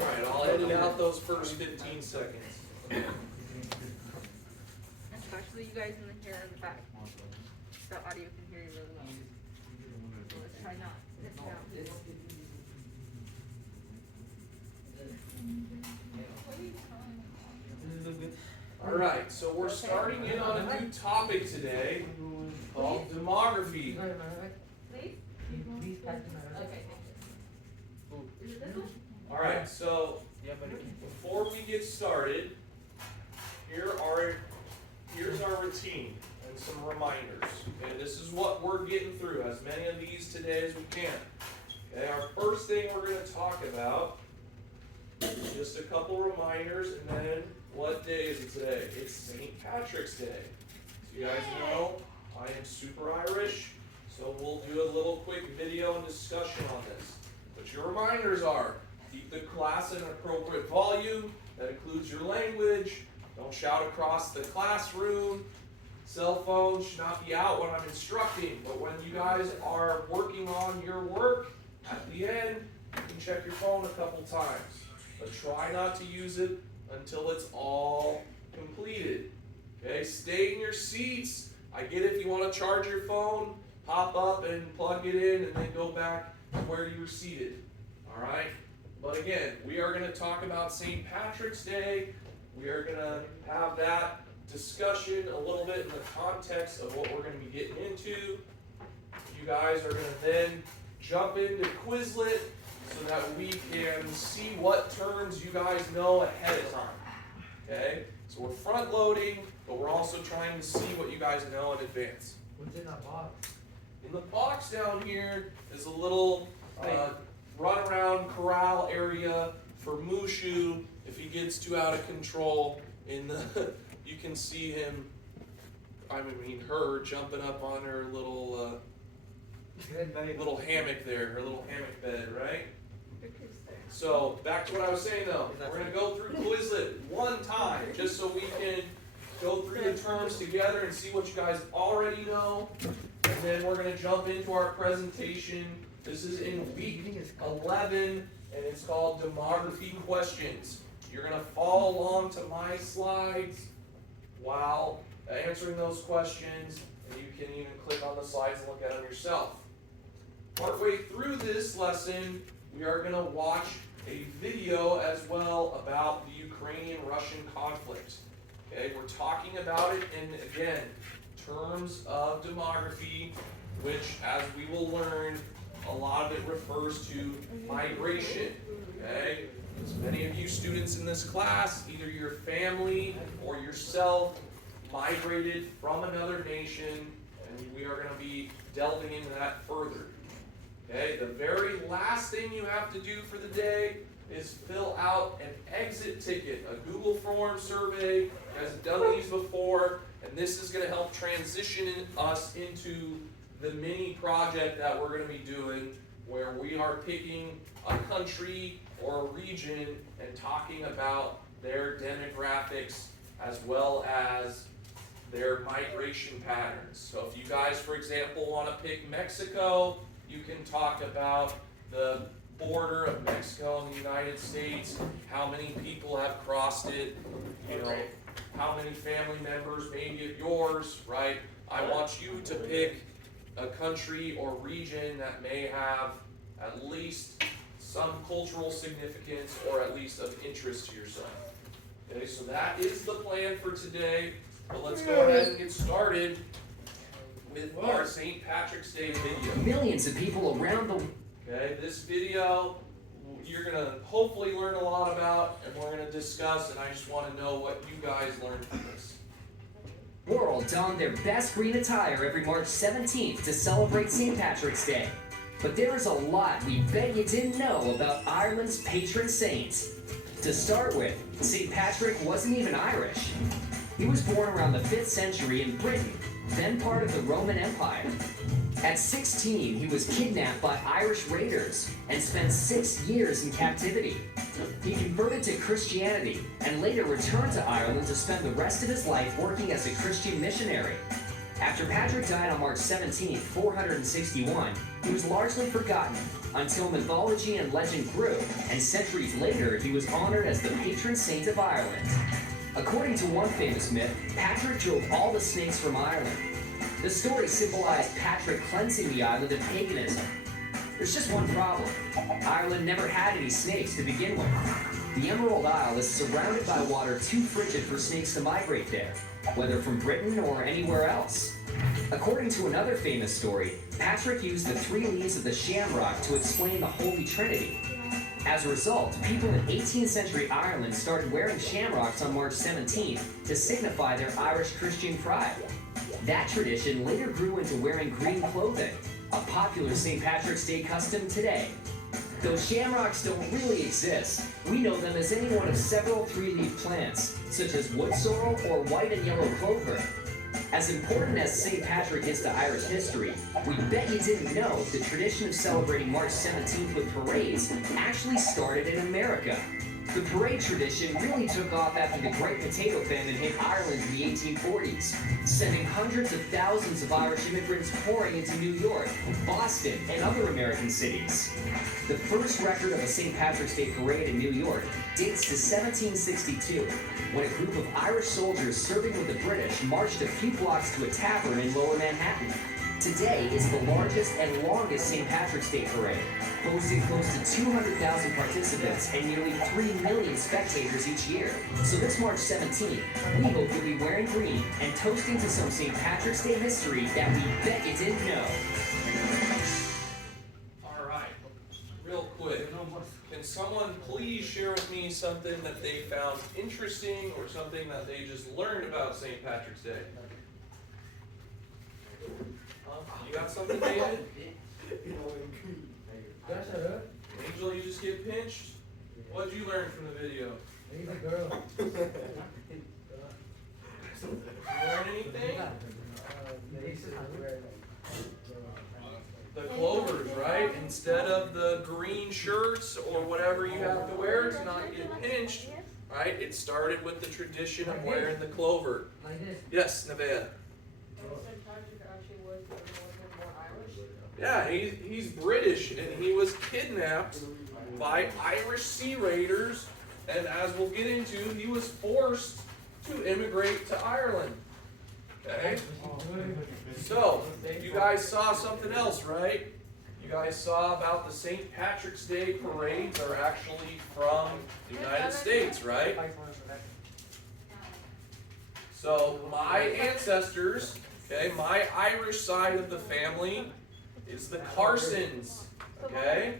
Alright, I'll edit out those first 15 seconds. Especially you guys in here in the back. The audio can hear you really well. So let's try not to miss out. Alright, so we're starting in on a new topic today called demography. Please? Okay, is it this one? Alright, so before we get started, here's our routine and some reminders. Okay, this is what we're getting through, as many of these today as we can. Okay, our first thing we're going to talk about is just a couple reminders, and then what day is it today? It's St. Patrick's Day. So you guys know I am super Irish, so we'll do a little quick video and discussion on this. But your reminders are: keep the class at an appropriate volume. That includes your language. Don't shout across the classroom. Cell phones should not be out when I'm instructing. But when you guys are working on your work, at the end, you can check your phone a couple times. But try not to use it until it's all completed. Okay, stay in your seats. I get it if you want to charge your phone, hop up and plug it in and then go back to where you were seated. Alright? But again, we are going to talk about St. Patrick's Day. We are going to have that discussion a little bit in the context of what we're going to be getting into. You guys are going to then jump into Quizlet so that we can see what terms you guys know ahead of time. Okay? So we're front loading, but we're also trying to see what you guys know in advance. What's in that box? In the box down here is a little run-around corral area for Mushu if he gets too out of control. You can see him, her jumping up on her little hammock there, her little hammock bed, right? So back to what I was saying though, we're going to go through Quizlet one time just so we can go through the terms together and see what you guys already know, and then we're going to jump into our presentation. This is in week 11 and it's called Demography Questions. You're going to follow along to my slides while answering those questions, and you can even click on the slides and look at them yourself. Partway through this lesson, we are going to watch a video as well about the Ukrainian-Russian conflict. Okay, we're talking about it in, again, terms of demography, which, as we will learn, a lot of it refers to migration. Okay, as many of you students in this class, either your family or yourself migrated from another nation, and we are going to be delving into that further. Okay, the very last thing you have to do for the day is fill out an exit ticket, a Google form survey. You guys have done these before, and this is going to help transition us into the mini project that we're going to be doing, where we are picking a country or a region and talking about their demographics as well as their migration patterns. So if you guys, for example, want to pick Mexico, you can talk about the border of Mexico and the United States, how many people have crossed it, how many family members maybe of yours, right? I want you to pick a country or region that may have at least some cultural significance or at least of interest to yourself. Okay, so that is the plan for today. But let's go ahead and get started with our St. Patrick's Day video. Millions of people around the Okay, this video you're going to hopefully learn a lot about, and we're going to discuss, and I just want to know what you guys learned from this. world don their best green attire every March 17th to celebrate St. Patrick's Day. But there is a lot we bet you didn't know about Ireland's patron saint. To start with, St. Patrick wasn't even Irish. He was born around the 5th century in Britain, then part of the Roman Empire. At 16, he was kidnapped by Irish raiders and spent 6 years in captivity. He converted to Christianity and later returned to Ireland to spend the rest of his life working as a Christian missionary. After Patrick died on March 17, 461, he was largely forgotten until mythology and legend grew, and centuries later he was honored as the patron saint of Ireland. According to one famous myth, Patrick drove all the snakes from Ireland. The story symbolized Patrick cleansing the island of paganism. There's just one problem. Ireland never had any snakes to begin with. The Emerald Isle is surrounded by water too frigid for snakes to migrate there, whether from Britain or anywhere else. According to another famous story, Patrick used the 3 leaves of the shamrock to explain the Holy Trinity. As a result, people in 18th century Ireland started wearing shamrocks on March 17th to signify their Irish Christian pride. That tradition later grew into wearing green clothing, a popular St. Patrick's Day custom today. Though shamrocks don't really exist, we know them as any one of several 3-leaf plants, such as wood sorrel or white and yellow clover. As important as St. Patrick is to Irish history, we bet you didn't know the tradition of celebrating March 17th with parades actually started in America. The parade tradition really took off after the Great Potato Famine hit Ireland in the 1840s, sending hundreds of thousands of Irish immigrants pouring into New York, Boston, and other American cities. The first record of a St. Patrick's Day parade in New York dates to 1762, when a group of Irish soldiers serving with the British marched a few blocks to a tavern in Lower Manhattan. Today is the largest and longest St. Patrick's Day parade, hosting close to 200,000 participants and nearly 3 million spectators each year. So this March 17th, we hope you'll be wearing green and toasting to some St. Patrick's Day history that we bet you didn't know. All right, real quick, can someone please share with me something that they found interesting or something that they just learned about St. Patrick's Day? You got something, David? Angel, you just get pinched? What'd you learn from the video? He's a girl. You learn anything? The clovers, right? Instead of the green shirts or whatever you have to wear to not get pinched, right? It started with the tradition of wearing the clover. Yes, Nevaeh. Yeah, he's British, and he was kidnapped by Irish sea raiders, and as we'll get into, he was forced to immigrate to Ireland. Okay? So, you guys saw something else, right? You guys saw about the St. Patrick's Day parades are actually from the United States, right? So, my ancestors, okay, my Irish side of the family is the Carsons, okay?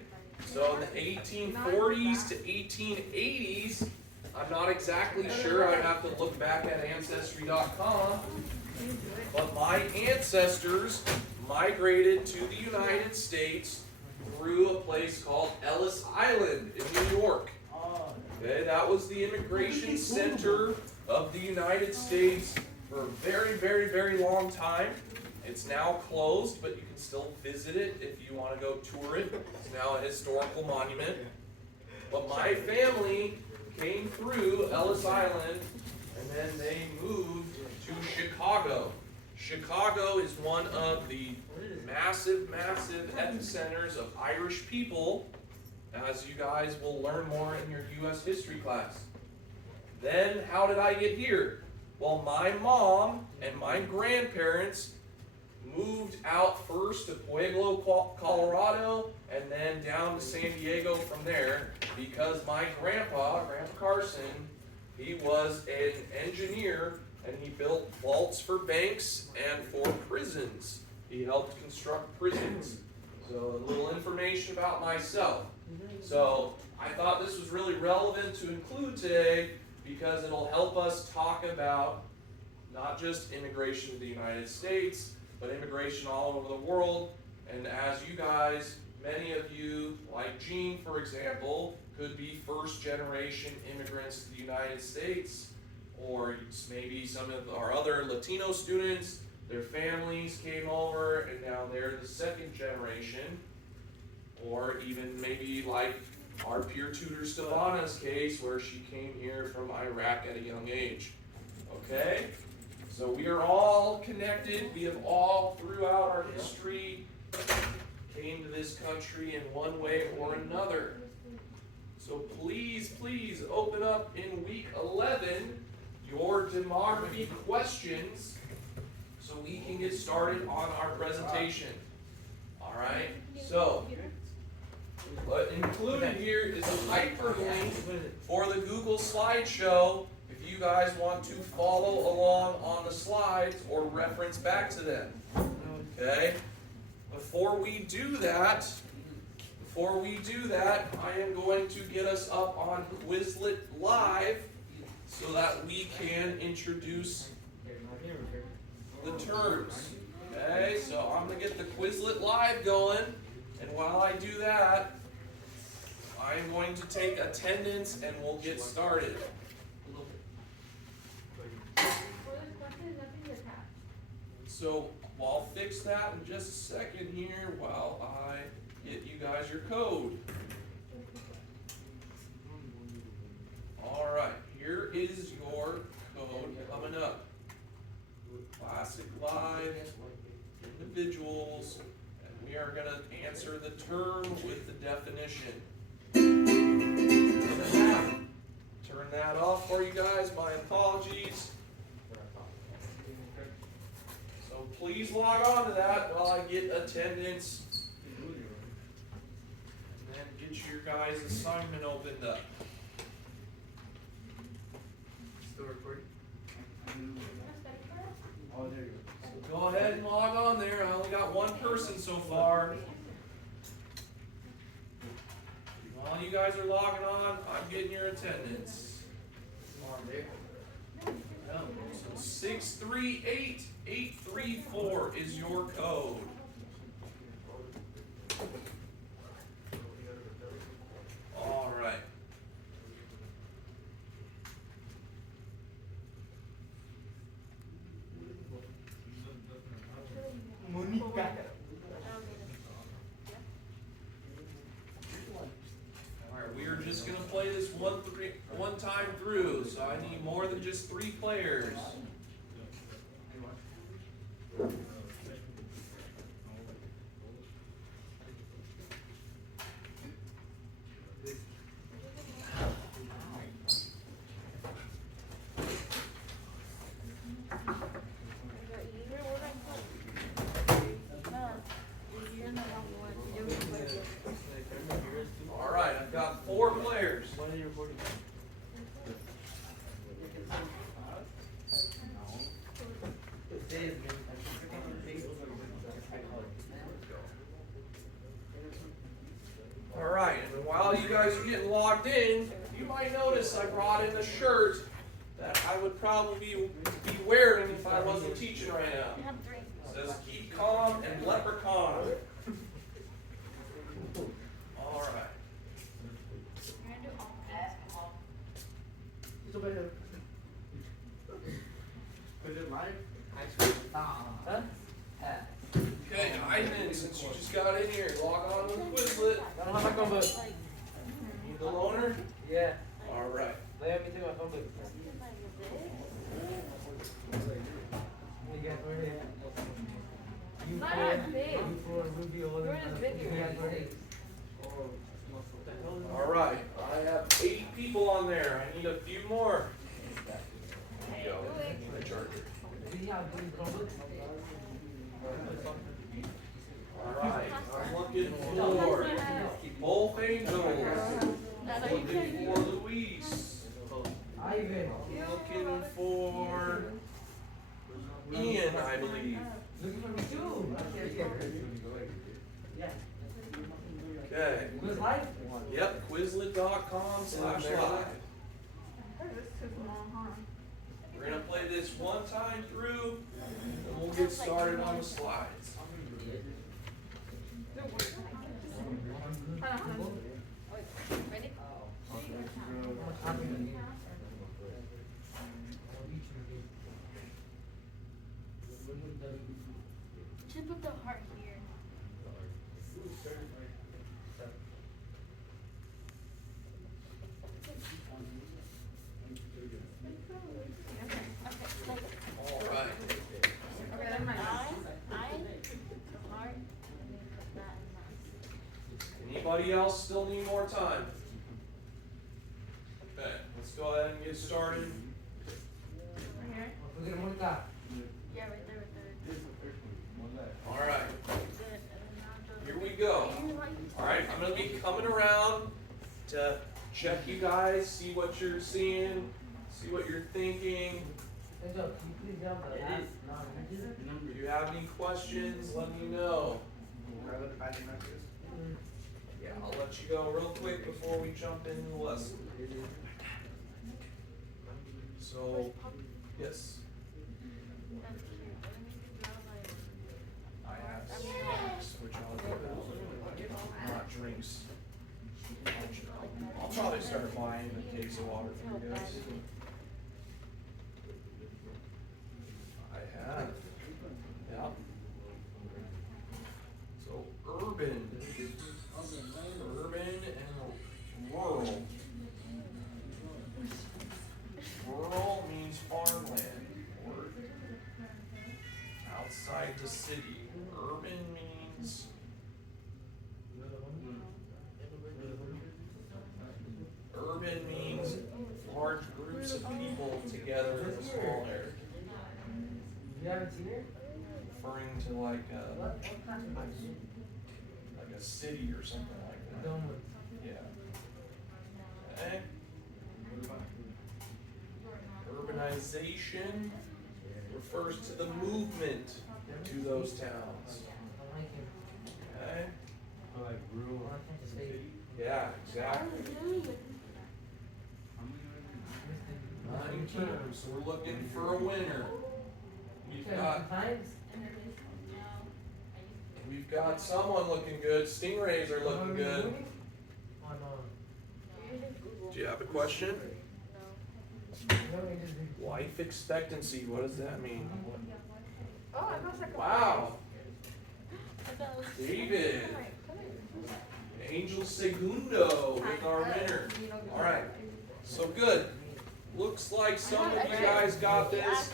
So in the 1840s to 1880s, I'm not exactly sure, I'd have to look back at Ancestry.com, but my ancestors migrated to the United States through a place called Ellis Island in New York. Okay, that was the immigration center of the United States for a very, very, very long time. It's now closed, but you can still visit it if you want to go tour it. It's now a historical monument. But my family came through Ellis Island, and then they moved to Chicago. Chicago is one of the massive, massive epicenters of Irish people, as you guys will learn more in your U.S. history class. Then, how did I get here? Well, my mom and my grandparents moved out first to Pueblo, Colorado, and then down to San Diego from there, because my Grandpa Carson, he was an engineer, and he built vaults for banks and for prisons. He helped construct prisons. So a little information about myself. So I thought this was really relevant to include today, because it'll help us talk about not just immigration to the United States, but immigration all over the world. And as you guys, many of you, like Gene, for example, could be first-generation immigrants to the United States, or maybe some of our other Latino students, their families came over and now they're the second generation, or even maybe like our peer tutor Stefana's case, where she came here from Iraq at a young age. Okay? So we are all connected. We have all, throughout our history, came to this country in one way or another. So please, please open up in week 11 your demography questions so we can get started on our presentation. All right? So, included here is a hyperlink for the Google slideshow if you guys want to follow along on the slides or reference back to them. Okay? Before we do that, I am going to get us up on Quizlet Live so that we can introduce the terms. Okay, so I'm going to get the Quizlet Live going, and while I do that, I'm going to take attendance and we'll get started. So I'll fix that in just a second here while I get you guys your code. Alright, here is your code coming up. Classic Live, individuals, and we are going to answer the term with the definition. Turn that off for you guys, my apologies. So please log on to that while I get attendance. And then get your guys' assignment opened up. Still recording? Oh, there you go. So go ahead and log on there. I only got one person so far. While you guys are logging on, I'm getting your attendance. So 638834 is your code. All right. Alright, we are just gonna play this one time through, so I need more than just 3 players. Alright, I've got 4 players. Alright, and while you guys are getting logged in, you might notice I brought in a shirt that I would probably be wearing if I wasn't teaching right now. It says keep calm and leprechaun. Alright. Okay, Ivan, since you just got in here, log on to the Quizlet. You the loner? Yeah. Alright. Let me take my phone book. Not as big. Yours is bigger. Alright, I have 8 people on there. I need a few more. There you go. The charger. Alright, I'm looking for both angels. I'm looking for Luis. Looking for Ian, I believe. Okay. Yep, Quizlet.com/live. We're going to play this one time through, and we'll get started on the slides. Ready? Should put the heart here. All right. else still need more time? Okay, let's go ahead and get started. Yeah, right there, Alright, here we go. Alright, I'm gonna be coming around to check you guys, see what you're seeing, see what you're thinking. If you have any questions, let me know. Yeah, I'll let you go real quick before we jump into the lesson. So, yes. I have snacks, which I'll give out. Not drinks. I'll probably start buying a case of water for you guys. I have. Yeah. So urban and rural. Rural means farmland or outside the city. Urban means large groups of people together in a small area. You haven't seen it? Referring to like a city or something like that. Yeah. Okay. Urbanization refers to the movement to those towns. Okay. Like rural. Yeah, exactly. 9 teams, so we're looking for a winner. We've got someone looking good. Stingrays are looking good. Do you have a question? Life expectancy, what does that mean? Oh, I'm not second. Wow. David. Angel Segundo with our winner. Alright, so good. Looks like some of you guys got this.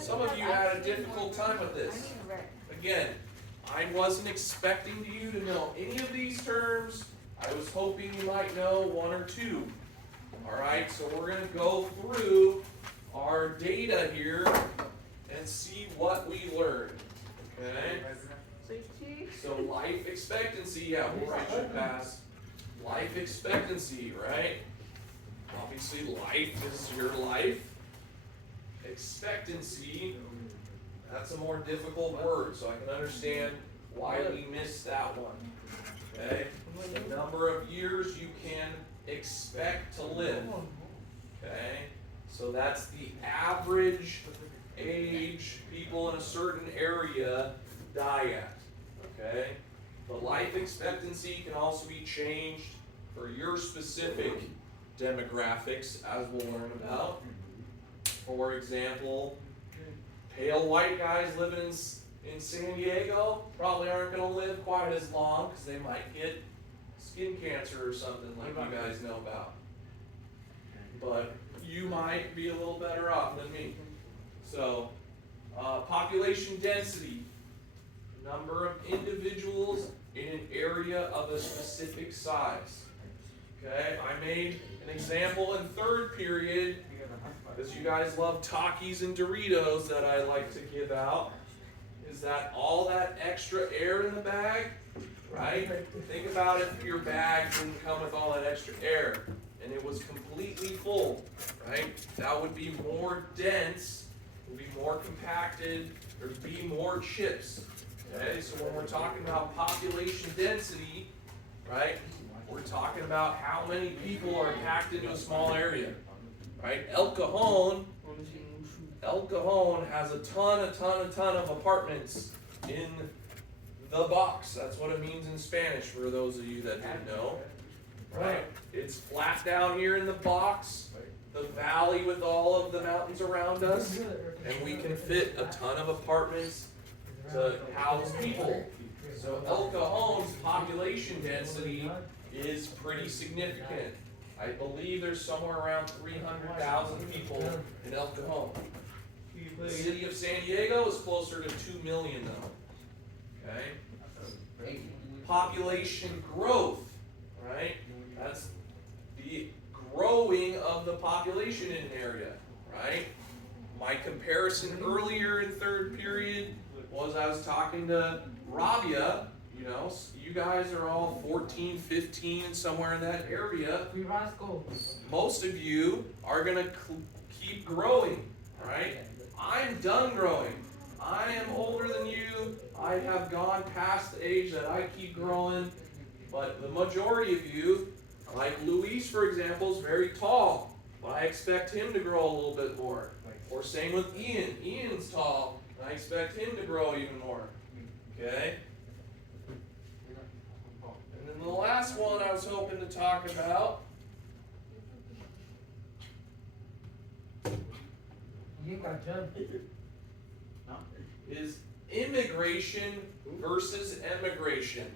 Some of you had a difficult time with this. Again, I wasn't expecting you to know any of these terms. I was hoping you might know one or two. Alright, so we're going to go through our data here and see what we learned. Okay? So life expectancy, yeah, we'll write you pass. Life expectancy, right? Obviously life is your life. Expectancy, that's a more difficult word, so I can understand why we missed that one. Okay? The number of years you can expect to live. Okay? So that's the average age people in a certain area die at. Okay? The life expectancy can also be changed for your specific demographics, as we'll learn about. For example, pale white guys living in San Diego probably aren't going to live quite as long because they might get skin cancer or something like you guys know about. But you might be a little better off than me. So, population density, number of individuals in an area of a specific size. Okay, I made an example in third period because you guys love Takis and Doritos that I like to give out. Is that all that extra air in the bag? Right? Think about if your bag didn't come with all that extra air and it was completely full, right? That would be more dense, would be more compacted, there'd be more chips. Okay, so when we're talking about population density, right, we're talking about how many people are packed into a small area, right? El Cajon has a ton of apartments in the box. That's what it means in Spanish for those of you that didn't know, right? It's flat down here in the box, the valley with all of the mountains around us, and we can fit a ton of apartments to house people. So El Cajon's population density is pretty significant. I believe there's somewhere around 300,000 people in El Cajon. The city of San Diego is closer to 2 million though. Okay? Population growth, right? That's the growing of the population in an area, right? My comparison earlier in third period was I was talking to Rabia, you know, you guys are all 14, 15, somewhere in that area. Most of you are going to keep growing, right? I'm done growing. I am older than you. I have gone past the age that I keep growing. But the majority of you, like Luis, for example, is very tall. But I expect him to grow a little bit more. Or same with Ian. Ian's tall, and I expect him to grow even more. Okay? And then the last one I was hoping to talk about is immigration versus emigration.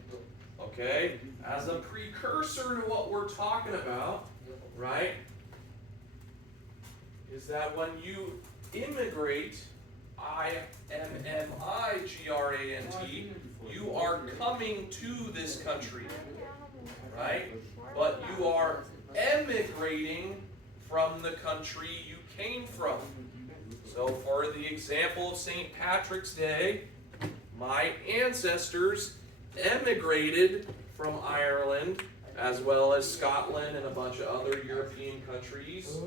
Okay? As a precursor to what we're talking about, right? Is that when you immigrate, I-M-M-I-G-R-A-N-T, you are coming to this country, right? But you are emigrating from the country you came from. So for the example of St. Patrick's Day, my ancestors emigrated from Ireland, as well as Scotland and a bunch of other European countries,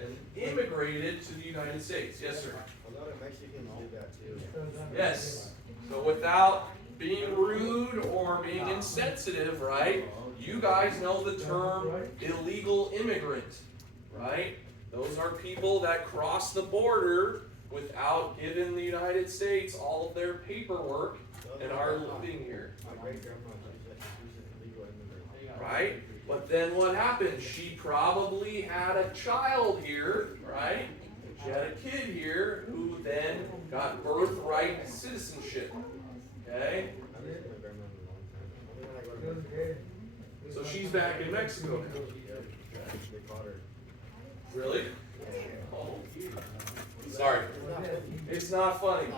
and immigrated to the United States. Yes, sir? A lot of Mexicans did that too. Yes. So without being rude or being insensitive, right? You guys know the term illegal immigrant, right? Those are people that cross the border without giving the United States all of their paperwork and are living here. My great grandma, she's an illegal immigrant. Right? But then what happened? She probably had a child here, right? She had a kid here who then got birthright citizenship. Okay? I lived with my grandma for a long time. Only when I go to Mexico. So she's back in Mexico now. They caught her. Really? Oh. Sorry. It's not funny.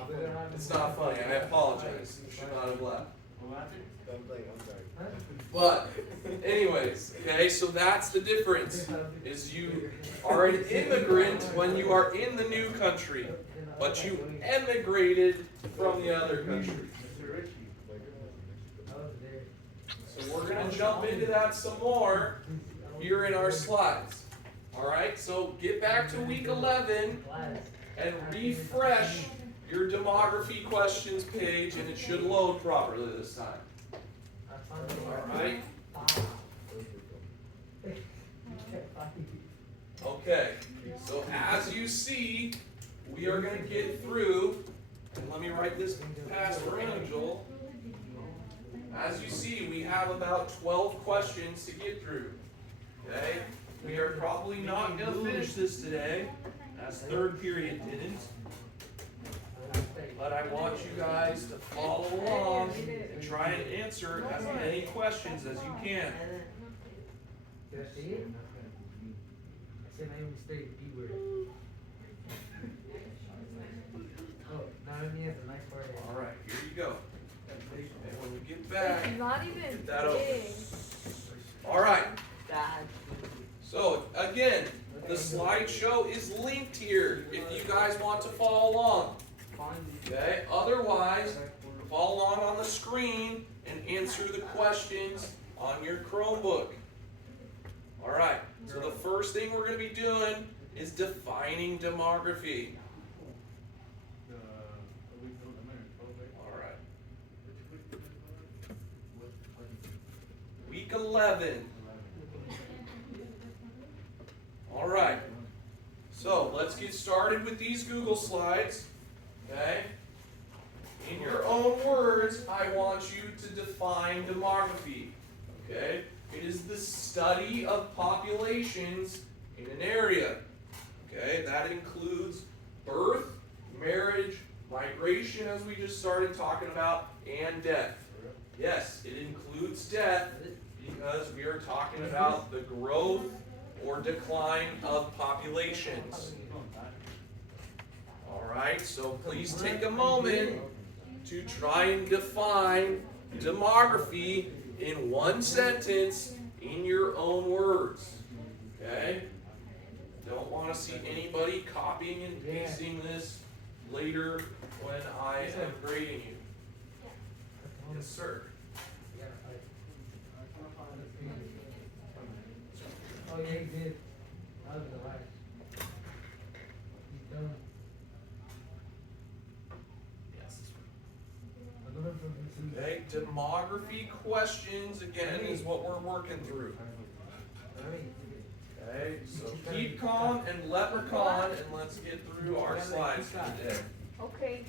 It's not funny. I apologize. You should not have left. I'm sorry. But, anyways, okay, so that's the difference. Is you are an immigrant when you are in the new country, but you emigrated from the other country. So we're going to jump into that some more here in our slides. Alright, so get back to week 11 and refresh your demography questions page, and it should load properly this time. Alright? Okay, so as you see, we are going to get through, and let me write this past for Angel. As you see, we have about 12 questions to get through. Okay? We are probably not going to finish this today, as third period didn't. But I want you guys to follow along and try and answer as many questions as you can. Did I see it? I said my mistake, B word. Oh, now let me answer, nice part. Alright, here you go. And when we get back, It's not even get that open. big. Alright, Dad. so again, the slideshow is linked here if you guys want to follow along. Okay, otherwise, follow along on the screen and answer the questions on your Chromebook. Alright, so the first thing we're going to be doing is defining demography. Alright. Week 11. Alright, so let's get started with these Google slides. Okay? In your own words, I want you to define demography. Okay? It is the study of populations in an area. Okay? That includes birth, marriage, migration, as we just started talking about, and death. Yes, it includes death because we are talking about the growth or decline of populations. Alright, so please take a moment to try and define demography in one sentence in your own words. Okay? Don't want to see anybody copying and pasting this later when I am grading you. Yes, sir. Oh, yeah, he did. That was the last. He's done. Yes. I learned from him too. Okay, demography questions again is what we're working through. Okay, so keep calm and leprechaun and let's get through our slides for today. Okay.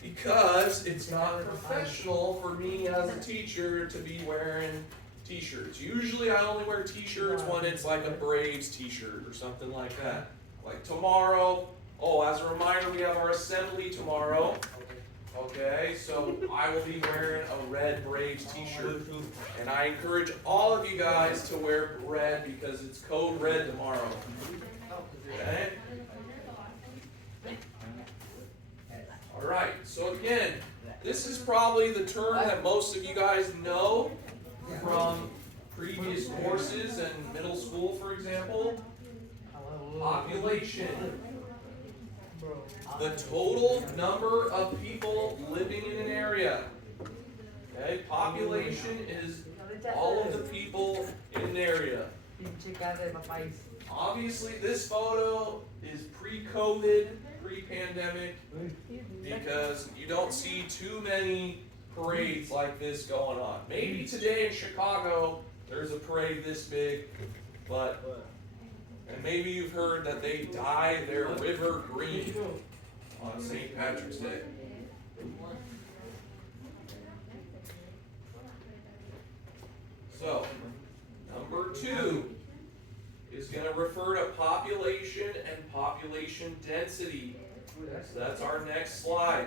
Because it's not professional for me as a teacher to be wearing t-shirts. Usually I only wear t-shirts when it's like a Braves t-shirt or something like that. Like tomorrow, oh, as a reminder, we have our assembly tomorrow. Okay, so I will be wearing a red Braves t-shirt. And I encourage all of you guys to wear red because it's code red tomorrow. Okay? Alright, so again, this is probably the term that most of you guys know from previous courses in middle school, for example. Population. The total number of people living in an area. Okay, population is all of the people in an area. Obviously, this photo is pre-COVID, pre-pandemic, because you don't see too many parades like this going on. Maybe today in Chicago, there's a parade this big, but, and maybe you've heard that they dye their river green on St. Patrick's Day. So, number 2 is going to refer to population and population density. So that's our next slide.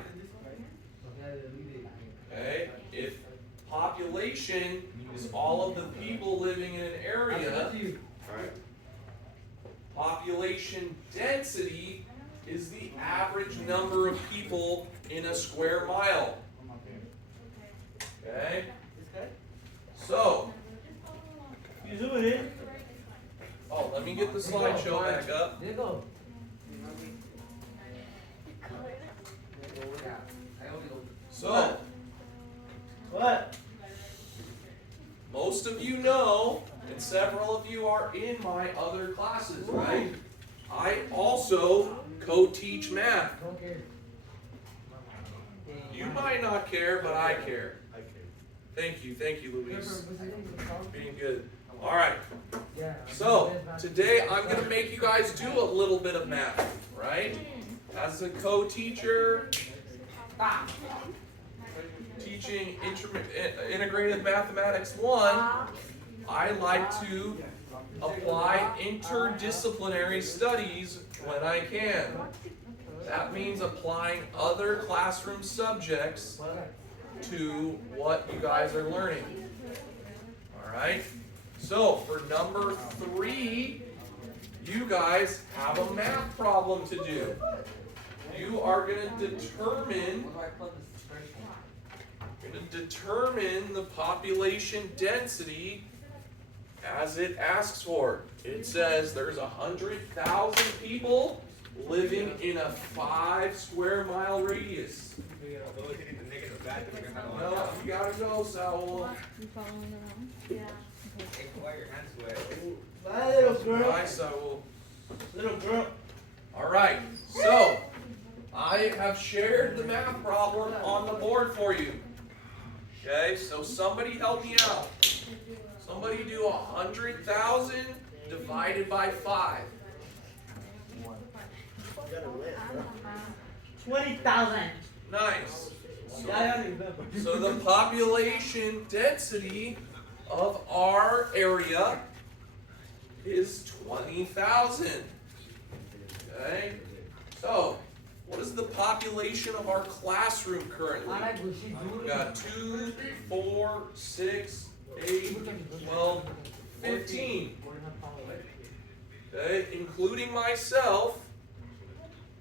Okay, if population is all of the people living in an area, population density is the average number of people in a square mile. Okay? So, oh, let me get the slideshow back up. There you go. So, What? most of you know, and several of you are in my other classes, right? I also co-teach math. Don't care. You might not care, but I care. Thank you, Luis. Being good. All right. So today I'm going to make you guys do a little bit of math, right? As a co-teacher, teaching integrated mathematics 1, I like to apply interdisciplinary studies when I can. That means applying other classroom subjects to what you guys are learning. Alright? So, for number 3, you guys have a math problem to do. You are going to determine the population density as it asks for. It says there's 100,000 people living in a 5 square mile radius. No, you gotta go, Saul. You following along? Yeah. Bye, little girl. Bye, Saul. Little girl. Alright, so I have shared the math problem on the board for you. Okay, so somebody help me out. Somebody do 100,000 divided by 5. 20,000. Nice. I don't remember. So the population density of our area is 20,000. Okay? So, what is the population of our classroom currently? We've got 2, 4, 6, 8, 12, 15. Okay, including myself,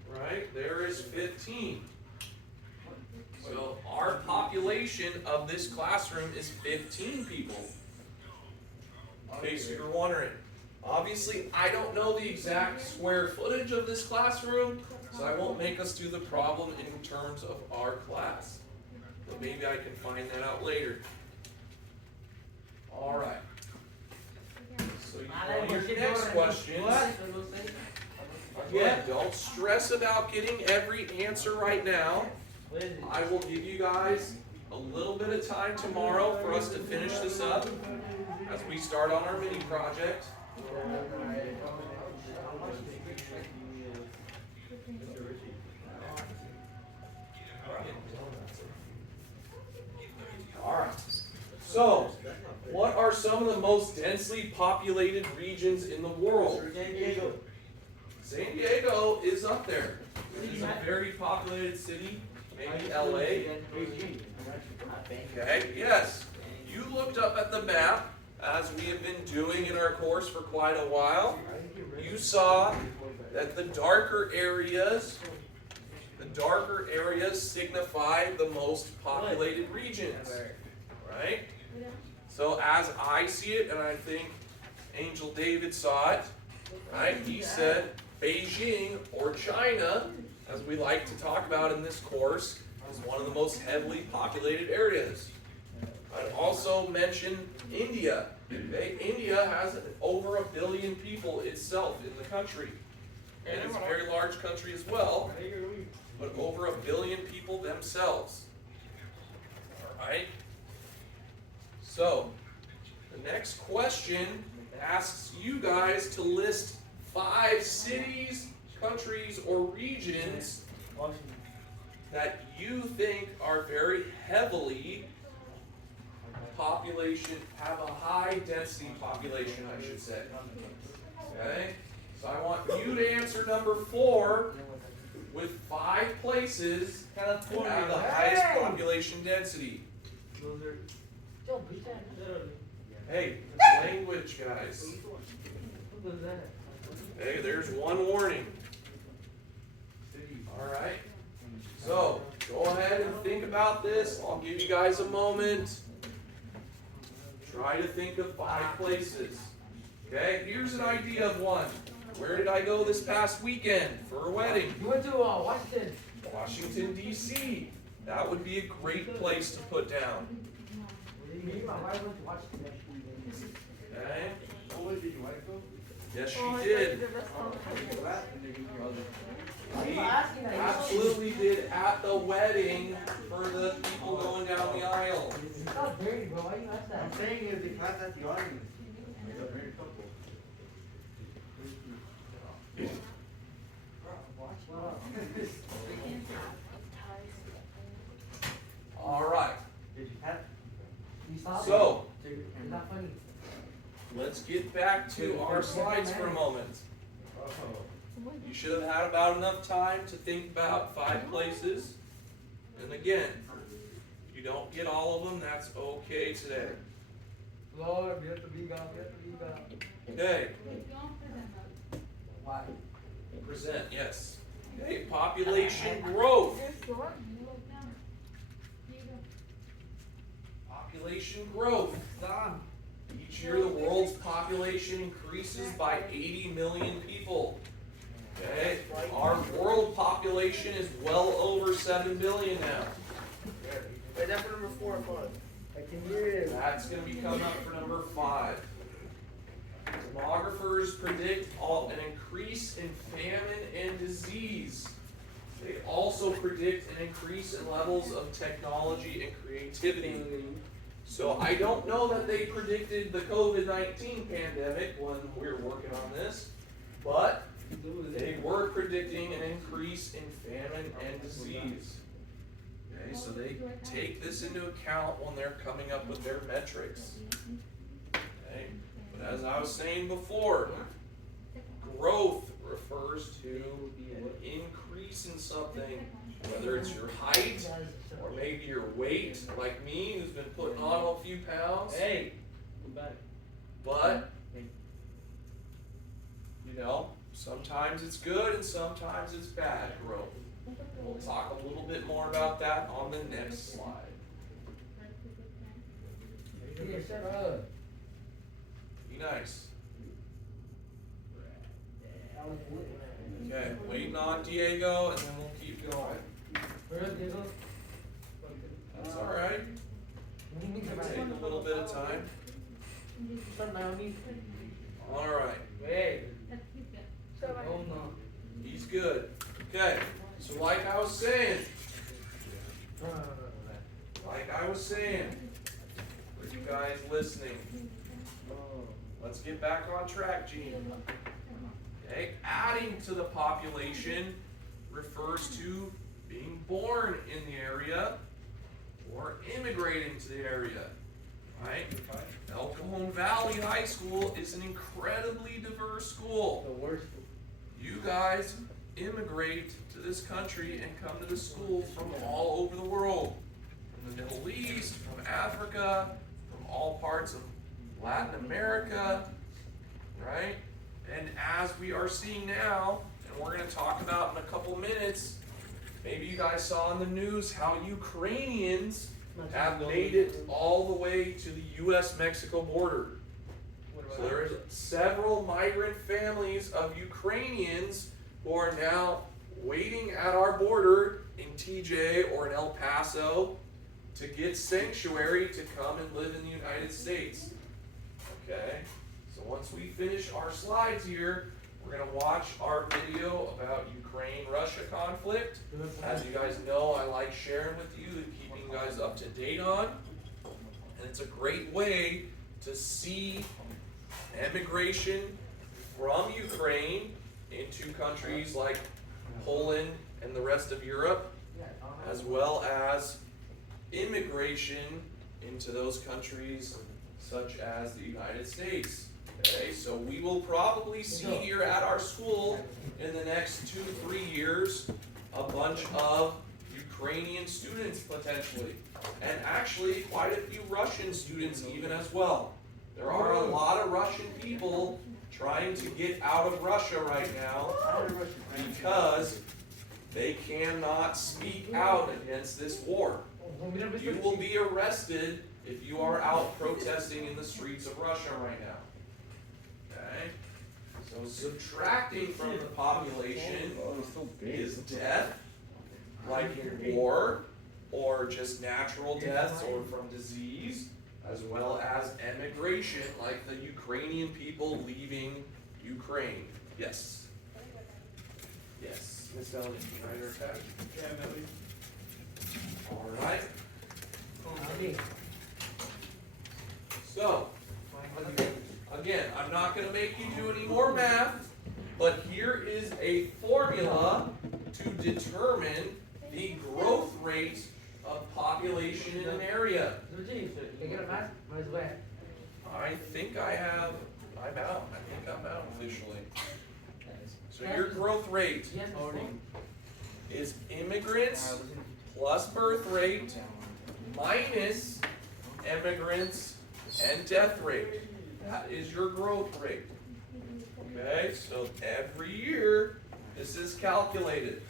right? There is 15. So our population of this classroom is 15 people. In case you're wondering. Obviously, I don't know the exact square footage of this classroom, so I won't make us do the problem in terms of our class. But maybe I can find that out later. Alright. So you want your next questions. Again, don't stress about getting every answer right now. I will give you guys a little bit of time tomorrow for us to finish this up as we start on our mini project. Alright. So, what are some of the most densely populated regions in the world? San Diego is up there. It is a very populated city. Maybe LA. Okay, yes. You looked up at the map, as we have been doing in our course for quite a while. You saw that the darker areas signify the most populated regions. Right? So as I see it, and I think Angel David saw it, right? He said Beijing, or China, as we like to talk about in this course, is one of the most heavily populated areas. I'd also mention India. Okay? India has over 1 billion people itself in the country. And it's a very large country as well, but over 1 billion people themselves. Alright? So, the next question asks you guys to list 5 cities, countries, or regions that you think are very heavily have a high density population, I should say. Okay? So I want you to answer number 4 with 5 places that have the highest population density. Hey, it's language, guys. Hey, there's one warning. Alright? So, go ahead and think about this. I'll give you guys a moment. Try to think of 5 places. Okay, here's an idea of one. Where did I go this past weekend for a wedding? You went to Washington. Washington, D.C. That would be a great place to put down. My wife went to Washington. Okay? Oh, did your wife go? Yes, she did. We absolutely did at the wedding for the people going down the aisle. It's not dirty, bro. Why you ask that? I'm saying if they class at the audience. It's a married couple. Alright, Did you pass? You saw it? so It's not funny. let's get back to our slides for a moment. You should have had about enough time to think about 5 places. And again, if you don't get all of them, that's okay today. Lord, we have to be God. We have to be God. Okay, Why? present, yes. Okay, population growth. Population growth. Each year the world's population increases by 80 million people. Okay, our world population is well over 7 billion now. Wait, that's for number 4 or 5? I can hear it. That's going to be coming up for number 5. Demographers predict an increase in famine and disease. They also predict an increase in levels of technology and creativity. So I don't know that they predicted the COVID-19 pandemic when we were working on this, but they were predicting an increase in famine and disease. Okay, so they take this into account when they're coming up with their metrics. Okay, but as I was saying before, growth refers to an increase in something, whether it's your height or maybe your weight, like me, who's been putting on a few pounds. Hey, come back. But, you know, sometimes it's good and sometimes it's bad growth. we'll talk a little bit more about that on the next slide. Yeah, shut up. Be nice. I was waiting. Okay, waiting on Diego, and then we'll keep going. Where is Diego? That's alright. It'll take a little bit of time. Alright, Hey. So, Oh no. he's good. Okay, so like I was saying, for you guys listening, let's get back on track, Gene. Okay, adding to the population refers to being born in the area or immigrating to the area, right? El Cajon Valley High School is an incredibly diverse school. The worst. You guys immigrate to this country and come to the school from all over the world. From the Middle East, from Africa, from all parts of Latin America, right? And as we are seeing now, and we're going to talk about in a couple minutes, maybe you guys saw in the news how Ukrainians have made it all the way to the U.S.-Mexico border. So there is several migrant families of Ukrainians who are now waiting at our border in TJ or in El Paso to get sanctuary to come and live in the United States. Okay? So once we finish our slides here, we're going to watch our video about Ukraine-Russia conflict. As you guys know, I like sharing with you and keeping you guys up to date on. And it's a great way to see emigration from Ukraine into countries like Poland and the rest of Europe, as well as immigration into those countries such as the United States. Okay, so we will probably see here at our school in the next 2-3 years a bunch of Ukrainian students potentially, and actually quite a few Russian students even as well. There are a lot of Russian people trying to get out of Russia right now because they cannot speak out against this war. You will be arrested if you are out protesting in the streets of Russia right now. Okay? So subtracting from the population is death, like in war, or just natural deaths or from disease, as well as emigration, like the Ukrainian people leaving Ukraine. Yes. Yes, Miss Ellen, right, okay. Yeah, Millie. All right. So, again, I'm not going to make you do any more math, but here is a formula to determine the growth rate of population in an area. I think I'm out officially. So your growth rate is immigrants plus birth rate minus immigrants and death rate. That is your growth rate. Okay, so every year this is calculated.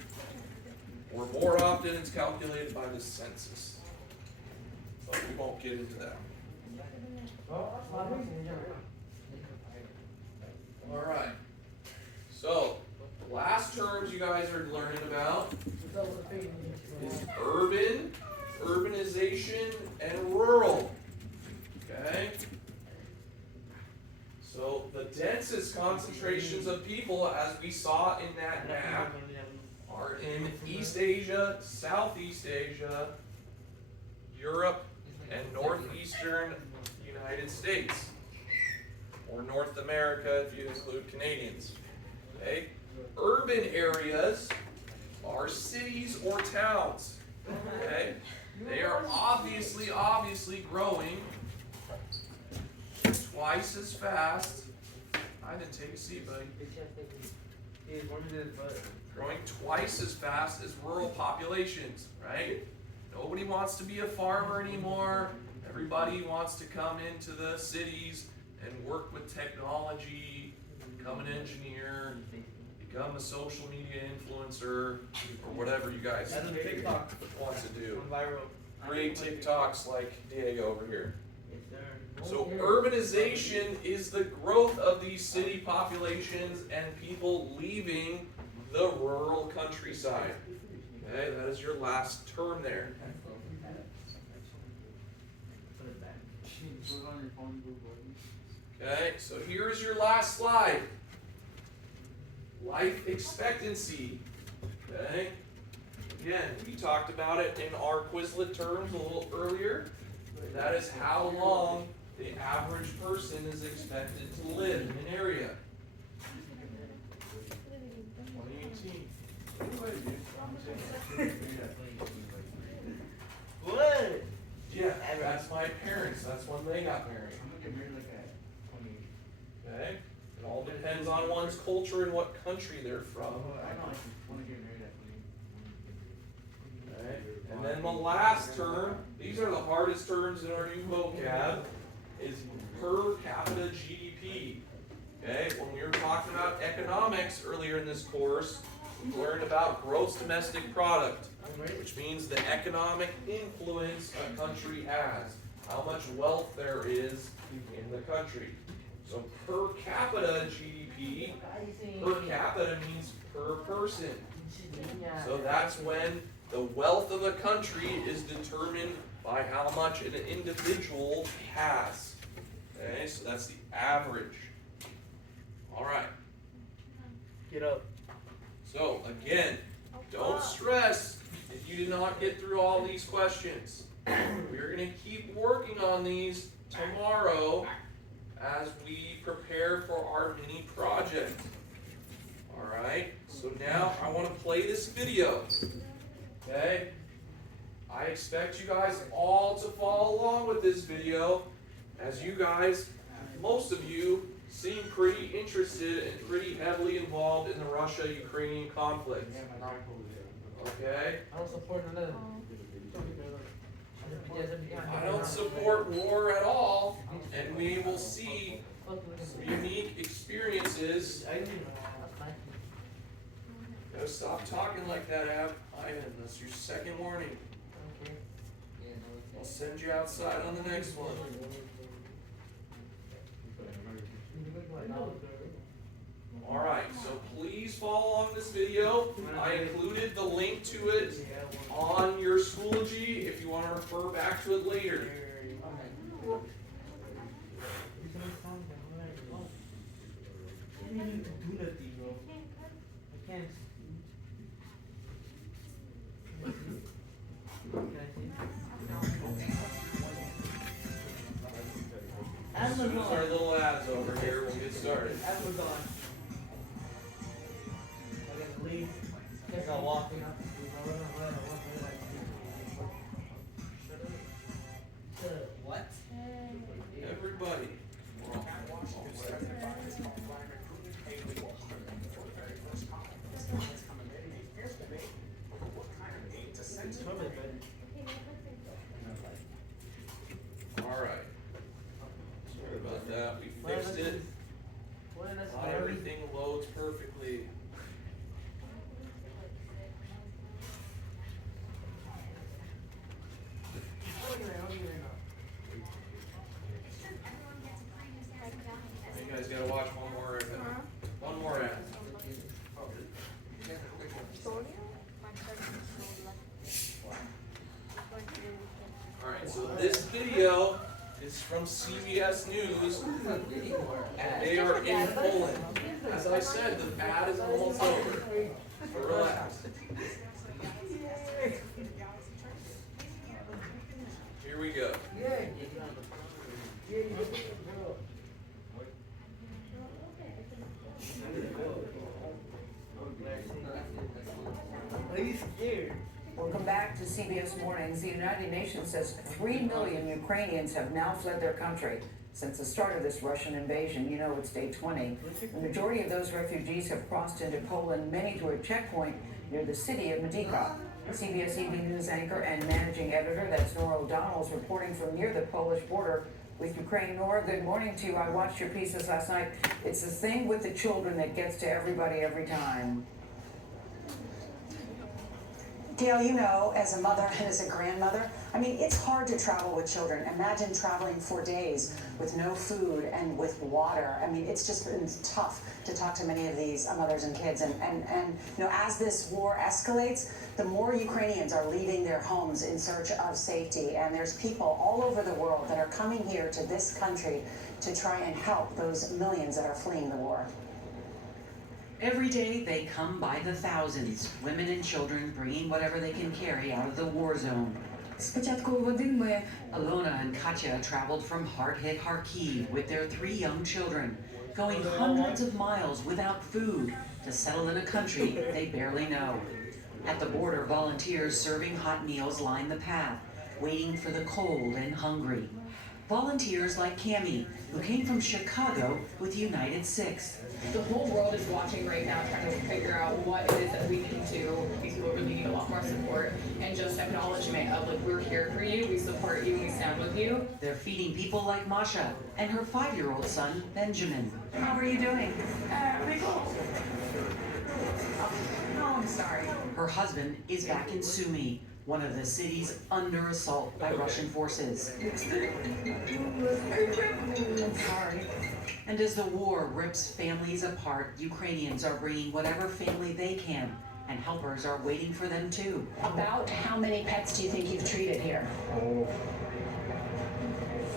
Or more often it's calculated by the census. But we won't get into that. Alright. So, the last terms you guys are learning about is urban, urbanization, and rural. Okay? So, the densest concentrations of people, as we saw in that map, are in East Asia, Southeast Asia, Europe, and northeastern United States. Or North America if you include Canadians. Okay? Urban areas are cities or towns. Okay? They are obviously growing twice as fast. I didn't take a seat, buddy. Growing twice as fast as rural populations, right? Nobody wants to be a farmer anymore. Everybody wants to come into the cities and work with technology, become an engineer, become a social media influencer, or whatever you guys That's on TikTok. want to do. On viral. Create TikToks like Diego over here. Yes, sir. So urbanization is the growth of these city populations and people leaving the rural countryside. Okay, that is your last term there. Okay, so here's your last slide. Life expectancy. Okay, again, we talked about it in our Quizlet terms a little earlier. That is how long the average person is expected to live in an area. 2018. What? Yeah, that's my parents. That's when they got married. Okay? It all depends on one's culture and what country they're from. Okay? And then the last term, these are the hardest terms in our new vocab, is per capita GDP. Okay? When we were talking about economics earlier in this course, we learned about gross domestic product, which means the economic influence a country has, how much wealth there is in the country. So per capita GDP, per capita means per person. So that's when the wealth of a country is determined by how much an individual has. Okay, so that's the average. All right. Get up. So again, don't stress if you did not get through all these questions. We're going to keep working on these tomorrow as we prepare for our mini project. Alright, so now I want to play this video. Okay? I expect you guys all to follow along with this video, as you guys, most of you, seem pretty interested and pretty heavily involved in the Russia-Ukrainian conflict. Okay? I don't support none of them. I don't support war at all, and we will see some unique experiences. Gotta stop talking like that, Ivan. That's your second warning. I'll send you outside on the next one. Alright, so please follow along this video. I included the link to it on your Schoology if you want to refer back to it later. As soon as our little ads over here, we'll get started. Amazon. I'm gonna leave. Guess I'll walk in. What? Everybody. Alright. Sorry about that. We fixed it. Not everything loads perfectly. You guys gotta watch one more ad. One more ad. Alright, so this video is from CBS News, and they are in Poland. As I said, the ad is almost over. Relax. Here we go. Are you scared? Welcome back to CBS Mornings. The United Nations says 3 million Ukrainians have now fled their country since the start of this Russian invasion. You know, it's day 20. The majority of those refugees have crossed into Poland, many to a checkpoint near the city of Medyka. CBS EV News anchor and managing editor, that's Nora O'Donnell, is reporting from near the Polish border with Ukraine. Nora, good morning to you. I watched your pieces last night. It's the thing with the children that gets to everybody every time. Gail, you know, as a mother and as a grandmother, I mean, it's hard to travel with children. Imagine traveling for days with no food and with water. I mean, it's just been tough to talk to many of these mothers and kids. And you know, as this war escalates, the more Ukrainians are leaving their homes in search of safety. And there's people all over the world that are coming here to this country to try and help those millions that are fleeing the war. Every day they come by the thousands, women and children bringing whatever they can carry out of the war zone. Alona and Katya traveled from hard-hit Kharkiv with their 3 young children, going hundreds of miles without food to settle in a country they barely know. At the border, volunteers serving hot meals line the path, waiting for the cold and hungry. Volunteers like Cami, who came from Chicago with United 6. The whole world is watching right now, trying to figure out what it is that we can do. These people really need a lot more support and just acknowledgement of like, we're here for you, we support you, we stand with you. They're feeding people like Masha and her 5-year-old son, Benjamin. How are you doing? Pretty cool. Oh, I'm sorry. Her husband is back in Sumy, one of the cities under assault by Russian forces. I'm sorry. And as the war rips families apart, Ukrainians are bringing whatever family they can, and helpers are waiting for them too. About how many pets do you think you've treated here? Oh,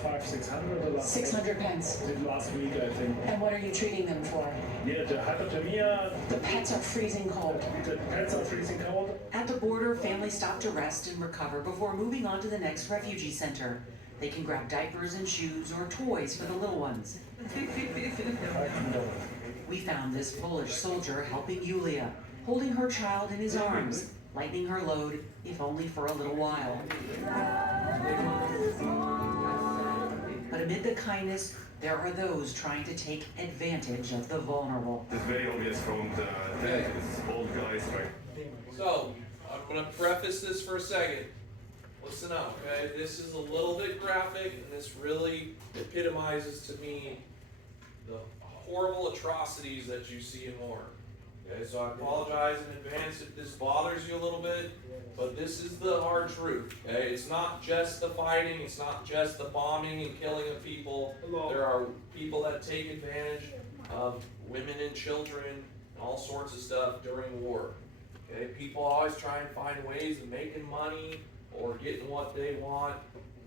500-600 the last 600 pets. last week, I think. And what are you treating them for? Yeah, the hypothermia, The pets are freezing cold. the pets are freezing cold. At the border, families stop to rest and recover before moving on to the next refugee center. They can grab diapers and shoes or toys for the little ones. We found this Polish soldier helping Yulia, holding her child in his arms, lightening her load, if only for a little while. But amid the kindness, there are those trying to take advantage of the vulnerable. It's very obvious from the it's old guys, right? So, I'm gonna preface this for a second. Listen up, okay? This is a little bit graphic, and this really epitomizes to me the horrible atrocities that you see in war. Okay, so I apologize in advance if this bothers you a little bit, but this is the hard truth, okay? It's not just the fighting, it's not just the bombing and killing of people. There are people that take advantage of women and children and all sorts of stuff during war. Okay, people always try and find ways of making money or getting what they want,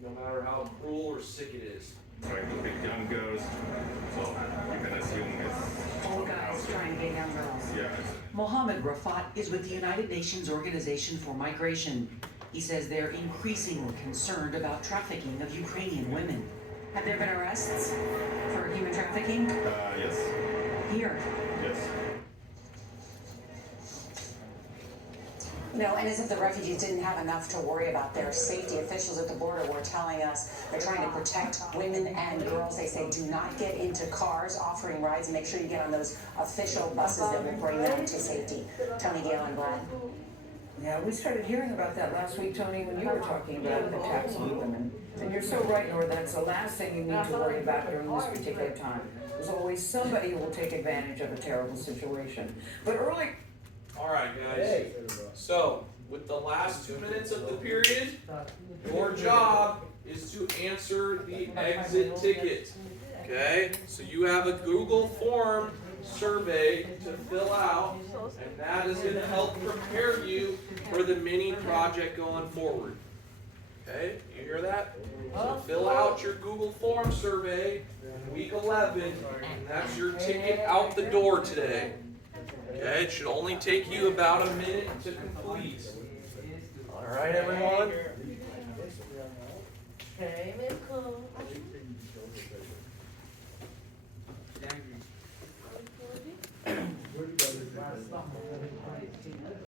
no matter how cruel or sick it is. Trying to pick young girls, so you can assume it's Old guys trying to get young girls. yeah. Mohammed Rafat is with the United Nations Organization for Migration. He says they're increasingly concerned about trafficking of Ukrainian women. Have there been arrests for human trafficking? Yes, Here. yes. You know, and as if the refugees didn't have enough to worry about, their safety officials at the border were telling us they're trying to protect women and girls. They say do not get into cars offering rides. Make sure you get on those official buses that will bring them to safety. Tony, Gail, and Brad. Yeah, we started hearing about that last week, Tony, when you were talking about attacks on women. And you're so right, Nora, that's the last thing you need to worry about during this particular time. There's always somebody who will take advantage of a terrible situation. But early... Alright guys, so with the last 2 minutes of the period, your job is to answer the exit ticket. Okay, so you have a Google form survey to fill out, and that is going to help prepare you for the mini project going forward. Okay, you hear that? So fill out your Google form survey, week 11, and that's your ticket out the door today. Okay, it should only take you about a minute to complete. Alright everyone? Angry.